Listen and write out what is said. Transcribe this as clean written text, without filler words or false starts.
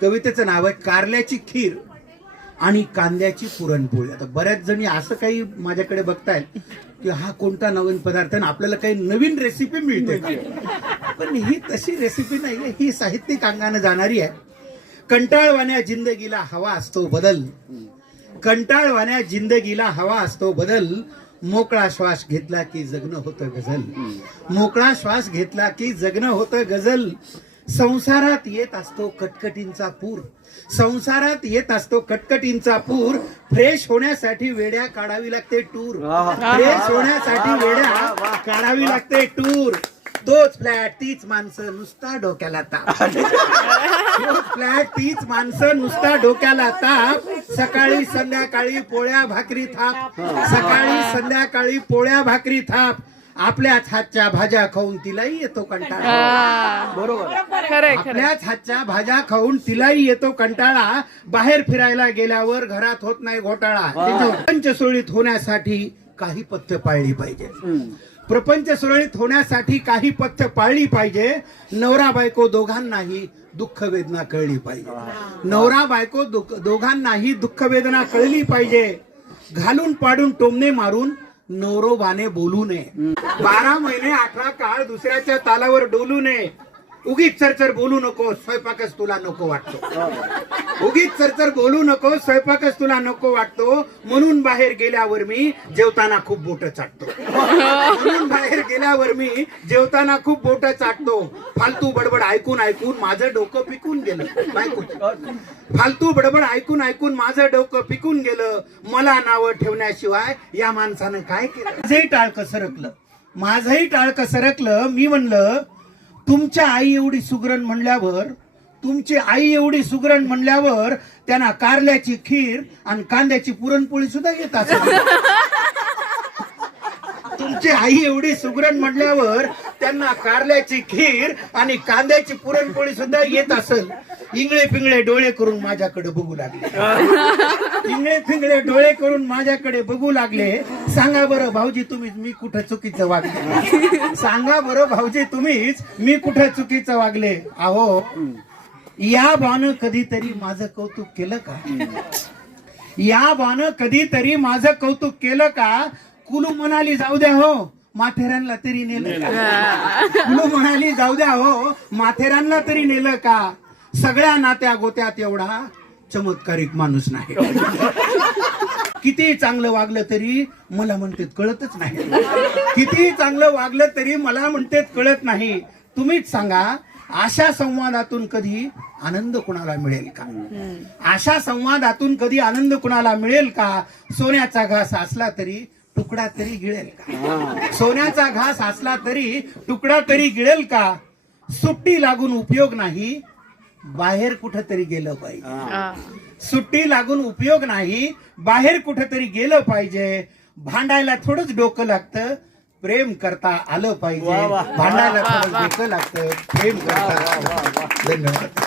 कवितेचं नाव आहे कारल्याची खीर आणि कांद्याची पुरणपोळी. आता बऱ्याच जणी असं काही माझ्याकडे बघतायत की हा कोणता नवीन पदार्थ आणि आपल्याला काही नवीन रेसिपी मिळते का? पण ही तशी रेसिपी नाहीये, ही साहित्यिक अंगाने जाणारी आहे. कंटाळवाण्या जिंदगीला हवा असतो बदल, कंटाळवाण्या जिंदगीला हवा असतो बदल, मोकळा श्वास घेतला की जगणं होतं गझल, मोकळा श्वास घेतला की जगणं होतं गझल. संसारात येत असतो कटकटींचा पूर, संसारात येत असतो कटकटींचा पूर, फ्रेश होण्यासाठी वेड्या काढावी लागते टूर, फ्रेश होण्यासाठी वेड्या काढावी लागते टूर. तोच फ्लॅट तीच माणसं नुसता डोक्याला ताप, तोच फ्लॅट तीच माणसं नुसता डोक्याला ताप, सकाळी संध्याकाळी पोळ्या भाकरी थाप, सकाळी संध्याकाळी पोळ्या भाकरी थाप. आपल्याच हातच्या भाज्या खाऊन तिलाही येतो कंटाळा. बरोबर, आपल्याच हातच्या भाज्या खाऊन तिलाही येतो कंटाळा. बाहेर फिरायला गेल्यावर घरात होत नाही घोटाळा. प्रपंच सुरळीत होण्यासाठी काही पथ्य पाळली पाहिजे, प्रपंच सुरळीत होण्यासाठी काही पथ्य पाळली पाहिजे. नवरा बायको दोघांनाही दुःख वेदना कळली पाहिजे, नवरा बायको दोघांनाही दुःख वेदना कळली पाहिजे. घालून पाडून टोमणे मारून नवरोबाने बोलू नये, 12 महिने 18 काळ दुसऱ्याच्या तालावर डोलू नये. उगीच चरचर बोलू नको, स्वयंपाकच तुला नको वाटतो, उगीच चरचर बोलू नको, स्वयंपाकच तुला नको वाटतो. म्हणून बाहेर गेल्यावर मी जेवताना खूप बोट चाटतो, म्हणून बाहेर गेल्यावर मी जेवताना खूप बोट चाटतो. फालतू बडबड ऐकून ऐकून माझं डोकं पिकून गेलं, फालतू बडबड ऐकून ऐकून माझं डोकं पिकून गेलं. मला नावं ठेवण्याशिवाय या माणसानं काय केलं. माझंही टाळकं सरकलं, माझंही टाळकं सरकलं. मी म्हणलं तुमच्या आई एवढी सुगरण म्हणल्यावर, तुमची आई एवढी सुगरण म्हणल्यावर त्यांना कारल्याची खीर आणि कांद्याची पुरणपोळी सुद्धा येत असेल. तुमची आई एवढी सुगरण म्हणल्यावर त्यांना कारल्याची खीर आणि कांद्याची पुरणपोळी सुद्धा येत असेल. इंगळे पिंगळे डोळे करून माझ्याकडे बघू लागले, इंगळे पिंगळे डोळे करून माझ्याकडे बघू लागले. सांगा बरं भाऊजी तुम्हीच मी कुठं चुकीचं वागले, सांगा बरं भाऊजी तुम्हीच मी कुठं चुकीचं वागले. अहो या बानं कधीतरी माझं कौतुक केलं का, या बानं कधीतरी माझं कौतुक केलं का. कुलू म्हणाली जाऊ द्या हो माथेरानला तरी नेलं का, कुलू म्हणाली जाऊ द्या हो माथेरानला तरी नेलं का. सगळ्या नात्या गोत्यात एवढा चमत्कारिक माणूस नाही. किती चांगलं वागलं तरी मला म्हणते कळतच नाही, किती चांगलं वागलं तरी मला म्हणते कळत नाही. तुम्हीच सांगा अशा संवादातून कधी आनंद कुणाला मिळेल का, अशा संवादातून कधी आनंद कुणाला मिळेल का. सोन्याचा घास असला तरी तुकडा तरी गिळेल का, सोन्याचा घास असला तरी तुकडा तरी गिळेल का. सुट्टी लागून उपयोग नाही, बाहेर कुठेतरी गेलं पाहिजे, सुट्टी लागून उपयोग नाही, बाहेर कुठेतरी गेलं पाहिजे. भांडायला थोडंच डोकं लागतं, प्रेम करता आलं पाहिजे. भांडायला थोडं डोकं लागतं, प्रेम करता. धन्यवाद.